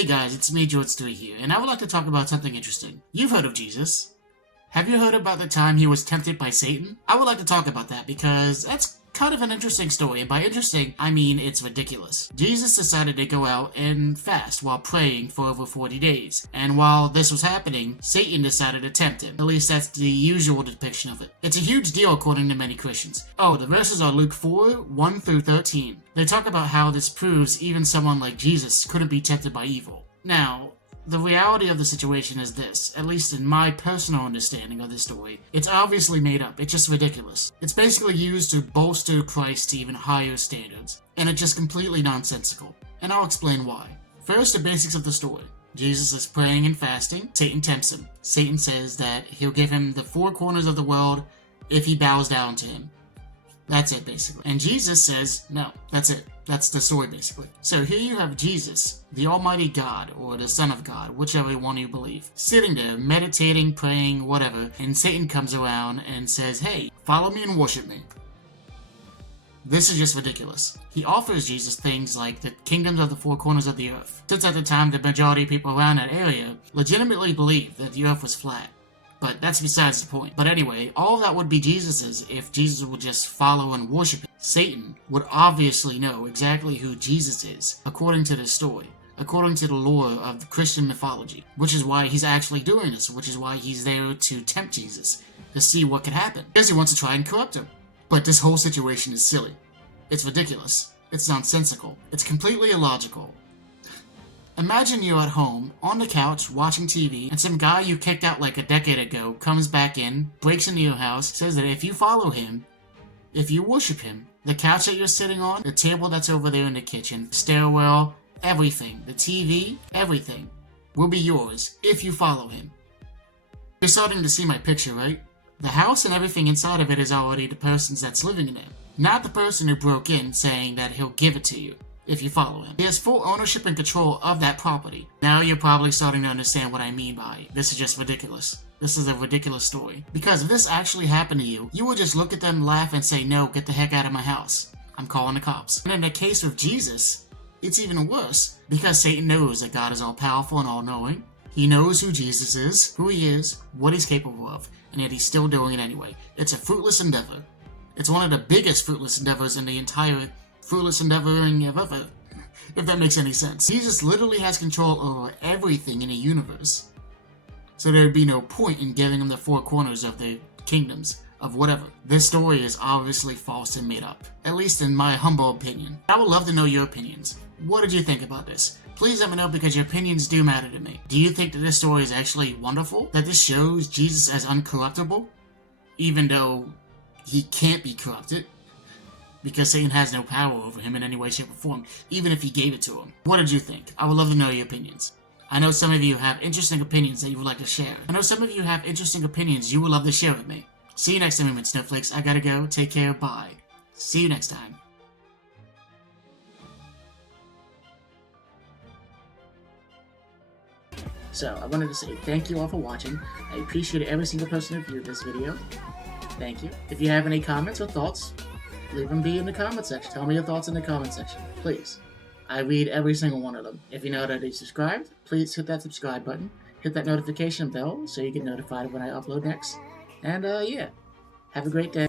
Hey guys, it's me, George3 here, and I would like to talk about something interesting. You've heard of Jesus. Have you heard about the time he was tempted by Satan? I would like to talk about that because that's kind of an interesting story, and by interesting, I mean it's ridiculous. Jesus decided to go out and fast while praying for over 40 days, and while this was happening, Satan decided to tempt him. At least that's the usual depiction of it. It's a huge deal according to many Christians. Oh, the verses are Luke 4, 1 through 13. They talk about how this proves even someone like Jesus couldn't be tempted by evil. Now, the reality of the situation is this, at least in my personal understanding of this story. It's obviously made up, it's just ridiculous. It's basically used to bolster Christ to even higher standards, and it's just completely nonsensical. And I'll explain why. First, the basics of the story. Jesus is praying and fasting, Satan tempts him. Satan says that he'll give him the four corners of the world if he bows down to him. That's it, basically. And Jesus says, no, that's it. That's the story, basically. So here you have Jesus, the Almighty God, or the Son of God, whichever one you believe, sitting there, meditating, praying, whatever, and Satan comes around and says, hey, follow me and worship me. This is just ridiculous. He offers Jesus things like the kingdoms of the four corners of the earth, since at the time the majority of people around that area legitimately believed that the earth was flat. But that's besides the point. But anyway, all of that would be Jesus's if Jesus would just follow and worship him. Satan would obviously know exactly who Jesus is, according to this story, according to the lore of Christian mythology, which is why he's actually doing this, which is why he's there to tempt Jesus, to see what could happen, because he wants to try and corrupt him. But this whole situation is silly. It's ridiculous. It's nonsensical. It's completely illogical. Imagine you're at home, on the couch, watching TV, and some guy you kicked out like a decade ago comes back in, breaks into your house, says that if you follow him, if you worship him, the couch that you're sitting on, the table that's over there in the kitchen, stairwell, everything, the TV, everything, will be yours if you follow him. You're starting to see my picture, right? The house and everything inside of it is already the person's that's living in it, not the person who broke in saying that he'll give it to you if you follow him. He has full ownership and control of that property. Now you're probably starting to understand what I mean by this is just ridiculous. This is a ridiculous story. Because if this actually happened to you, you would just look at them, laugh, and say, no, get the heck out of my house. I'm calling the cops. And in the case of Jesus, it's even worse, because Satan knows that God is all-powerful and all-knowing. He knows who Jesus is, who he is, what he's capable of, and yet he's still doing it anyway. It's a fruitless endeavor. It's one of the biggest fruitless endeavors in the entire fruitless endeavoring of ever, if that makes any sense. Jesus literally has control over everything in the universe. So there'd be no point in giving him the four corners of the kingdoms of whatever. This story is obviously false and made up, at least in my humble opinion. I would love to know your opinions. What did you think about this? Please let me know because your opinions do matter to me. Do you think that this story is actually wonderful? That this shows Jesus as uncorruptible? Even though he can't be corrupted? Because Satan has no power over him in any way, shape, or form, even if he gave it to him. What did you think? I would love to know your opinions. I know some of you have interesting opinions that you would like to share. I know some of you have interesting opinions you would love to share with me. See you next time, Snowflakes. I gotta go. Take care. Bye. See you next time. So, I wanted to say thank you all for watching. I appreciate every single person who viewed this video. Thank you. If you have any comments or thoughts, leave them be in the comment section. Tell me your thoughts in the comment section, please. I read every single one of them. If you're not already subscribed, please hit that subscribe button. Hit that notification bell so you get notified when I upload next. And yeah, have a great day.